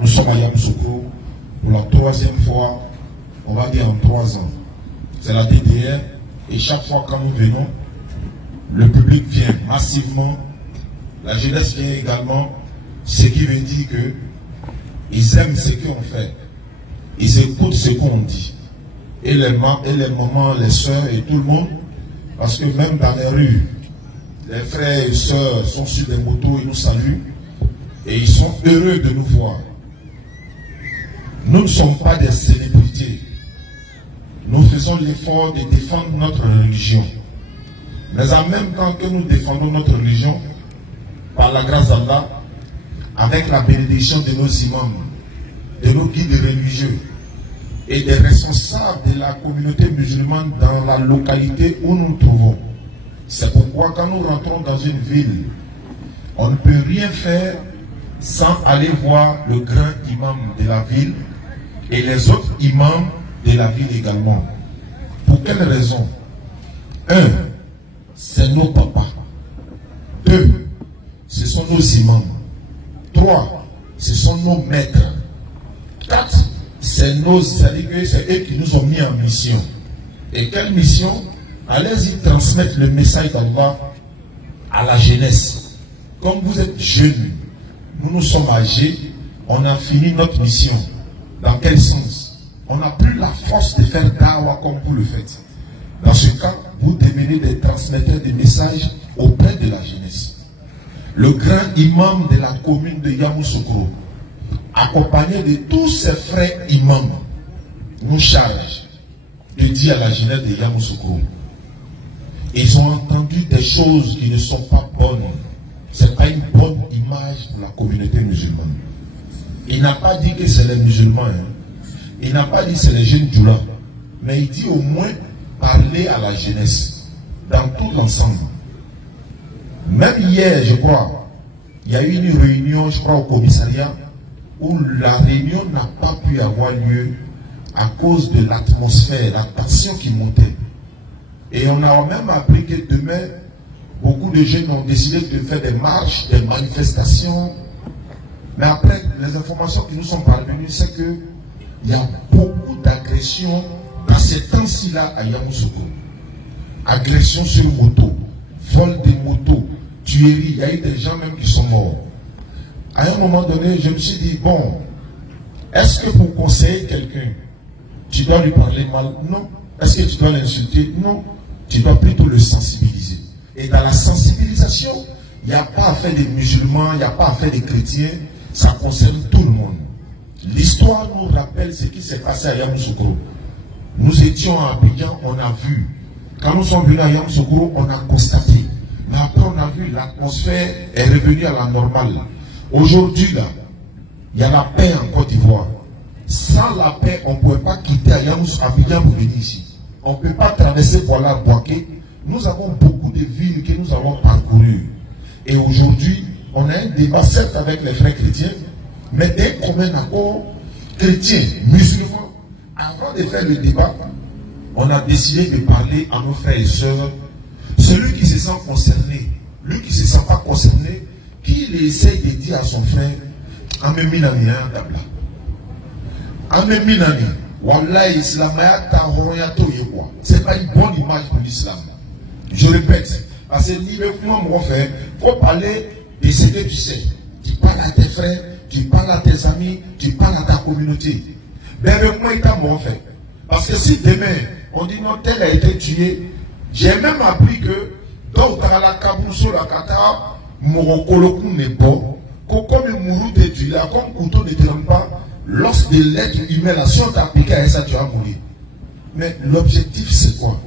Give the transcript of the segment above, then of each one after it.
Nous sommes à Yamoussoukro pour la troisième fois, on va dire en 3 ans. C'est la DDR et chaque fois quand nous venons, le public vient massivement, la jeunesse vient également, ce qui veut dire que ils aiment ce qu'on fait, ils écoutent ce qu'on dit. Et les mamans, les soeurs et tout le monde, parce que même dans les rues, les frères et sœurs sont sur des motos, ils nous saluent et ils sont heureux de nous voir. Nous ne sommes pas des célébrités. Nous faisons l'effort de défendre notre religion. Mais en même temps que nous défendons notre religion, par la grâce d'Allah, avec la bénédiction de nos imams, de nos guides religieux et des responsables de la communauté musulmane dans la localité où nous nous trouvons. C'est pourquoi quand nous rentrons dans une ville, on ne peut rien faire sans aller voir le grand imam de la ville et les autres imams de la ville également. Pour quelle raison? 1, c'est nos papas. 2, ce sont nos imams. 3, ce sont nos maîtres. 4, c'est eux qui nous ont mis en mission. Et quelle mission? Allez-y transmettre le message d'Allah à la jeunesse. Comme vous êtes jeunes, nous sommes âgés, on a fini notre mission. Dans quel sens? On n'a plus la force de faire dawa comme vous le faites. Dans ce cas, vous devenez des transmetteurs de messages auprès de la jeunesse. Le grand imam de la commune de Yamoussoukro, accompagné de tous ses frères imams, nous charge de dire à la jeunesse de Yamoussoukro. Ils ont entendu des choses qui ne sont pas bonnes. Ce n'est pas une bonne image pour la communauté musulmane. Il n'a pas dit que c'est les musulmans. Il n'a pas dit que c'est les jeunes djoulas. Mais il dit au moins parler à la jeunesse dans tout l'ensemble. Même hier, je crois, il y a eu une réunion, je crois, au commissariat où la réunion n'a pas pu avoir lieu à cause de l'atmosphère, la tension qui montait. Et on a même appris que demain, beaucoup de jeunes ont décidé de faire des marches, des manifestations. Mais après, les informations qui nous sont parvenues, c'est qu'il y a beaucoup d'agressions dans ces temps-ci-là à Yamoussoukro. Agressions sur moto, vol des motos, tueries, il y a eu des gens même qui sont morts. À un moment donné, je me suis dit, bon, est-ce que pour conseiller quelqu'un, tu dois lui parler mal? Non. Est-ce que tu dois l'insulter? Non. Tu dois plutôt le sensibiliser. Et dans la sensibilisation, il n'y a pas à faire des musulmans, il n'y a pas à faire des chrétiens, ça concerne tout le monde. L'histoire nous rappelle ce qui s'est passé à Yamoussoukro. Nous étions à Abidjan, on a vu. Quand nous sommes venus à Yamoussoukro, on a constaté. Mais après, on a vu, l'atmosphère est revenue à la normale. Aujourd'hui, là, il y a la paix en Côte d'Ivoire. Sans la paix, on ne pouvait pas quitter Abidjan pour venir ici. On ne peut pas traverser Boaké. Nous avons beaucoup de villes que nous avons parcourues. Et aujourd'hui, on a un débat, certes avec les frères chrétiens, mais dès qu'on met un accord chrétien, musulman, avant de faire le débat, on a décidé de parler à nos frères et sœurs. Celui qui se sent concerné, lui qui ne se sent pas concerné, qu'il essaye de dire à son frère, Ameminani, Dabla. Ameminani, Wallahi, Islam, c'est pas une bonne image pour l'islam. Je répète, parce que moi, mon frère, il faut parler de ce que tu sais. Tu parles à tes frères, tu parles à tes amis, tu parles à ta communauté. Ben, avec moi, il t'a mon frère. Parce que si demain, on dit non, tel a été tué, j'ai même appris que, dans la Kabousso, la Kata, Morokolokou n'est pas, comme le mourou de tué, comme couteau ne te donne pas, lorsque l'être humain, la science appliquée à ça, tu vas mourir. Mais l'objectif, c'est quoi?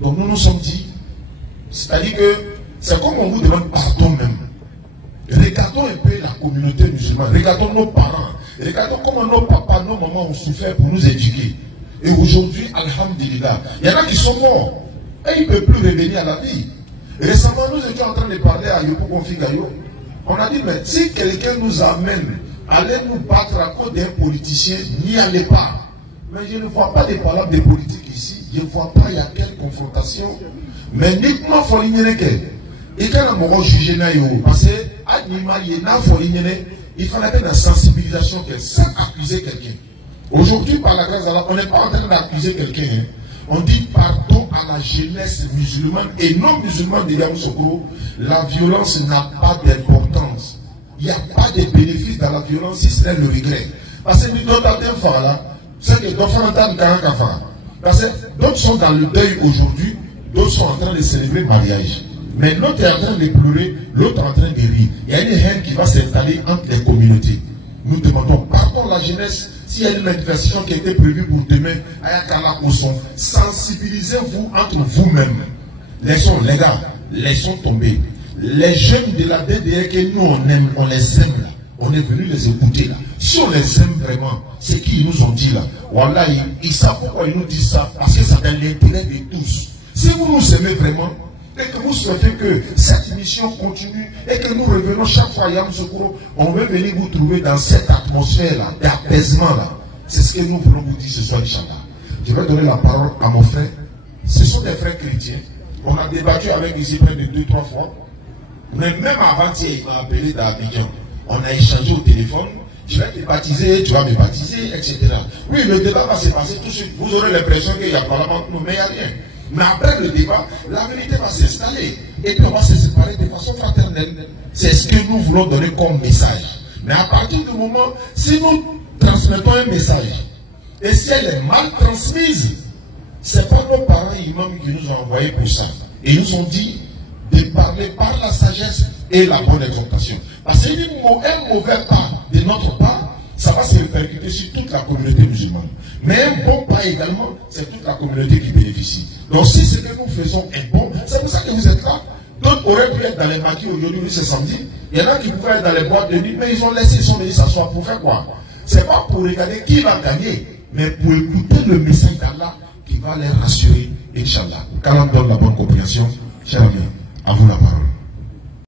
Donc nous nous sommes dit, c'est-à-dire que c'est comme on vous demande pardon même. Regardons un peu la communauté musulmane, regardons nos parents, regardons comment nos papas, nos mamans ont souffert pour nous éduquer. Et aujourd'hui, alhamdulillah, il y en a qui sont morts et ils ne peuvent plus revenir à la vie. Récemment, nous étions en train de parler à Yopou Konfigayo. On a dit, mais si quelqu'un nous amène, allez nous battre à cause d'un politicien, n'y allez pas. Mais je ne vois pas des paroles de politique ici. Je ne vois pas, il y a quelle confrontation. Mais uniquement, il faut l'ignorer. Et quand on a jugé, parce que, animal, il y a il fallait une sensibilisation sans accuser quelqu'un. Aujourd'hui, par la grâce d'Allah, on n'est pas en train d'accuser quelqu'un. Hein. On dit pardon à la jeunesse musulmane et non musulmane de Yamoussoukro. La violence n'a pas d'importance. Il n'y a pas de bénéfice dans la violence si ce n'est le regret. Parce que nous, d'autres c'est que parce que d'autres sont dans le deuil aujourd'hui, d'autres sont en train de célébrer le mariage. Mais l'autre est en train de pleurer, l'autre est en train de rire. Il y a une haine qui va s'installer entre les communautés. Nous demandons pardon à la jeunesse. S'il y a une manifestation qui était prévue pour demain, sensibilisez-vous entre vous-même. Laissons, les gars, laissons tomber. Les jeunes de la DDR que nous on aime, on les aime là. On est venu les écouter là. Si on les aime vraiment, c'est qu'ils nous ont dit là. Voilà, ils savent pourquoi ils nous disent ça. Parce que c'est dans l'intérêt de tous. Si vous nous aimez vraiment, et que vous souhaitez que cette mission continue, et que nous revenons chaque fois à Yamoussoukro, on veut venir vous trouver dans cette atmosphère là, d'apaisement là. C'est ce que nous voulons vous dire ce soir, Inch'Allah. Je vais donner la parole à mon frère. Ce sont des frères chrétiens. On a débattu avec ici près de 2-3 fois. Mais même avant-hier, il m'a appelé d'Abidjan. On a échangé au téléphone. Je vais te baptiser, tu vas me baptiser, etc. Oui, le débat va se passer tout de suite. Vous aurez l'impression qu'il y a parlement entre nous, mais il n'y a rien. Mais après le débat, la vérité va s'installer. Et puis on va se séparer de façon fraternelle. C'est ce que nous voulons donner comme message. Mais à partir du moment, si nous transmettons un message, et si elle est mal transmise, c'est pas nos parents imams qui nous ont envoyés pour ça. Et ils nous ont dit de parler par la sagesse et la bonne exhortation. Parce qu'un mauvais pas de notre part, ça va se répercuter sur toute la communauté musulmane. Mais un bon pas également, c'est toute la communauté qui bénéficie. Donc si ce que nous faisons est bon, c'est pour ça que vous êtes là. D'autres auraient pu être dans les maquis aujourd'hui, c'est samedi. Il y en a qui pouvaient être dans les boîtes de nuit, mais ils ont laissé, ils sont venus s'asseoir pour faire quoi? C'est pas pour regarder qui va gagner, mais pour écouter le message d'Allah qui va les rassurer, Inch'Allah. Qu'Allah donne la bonne compréhension.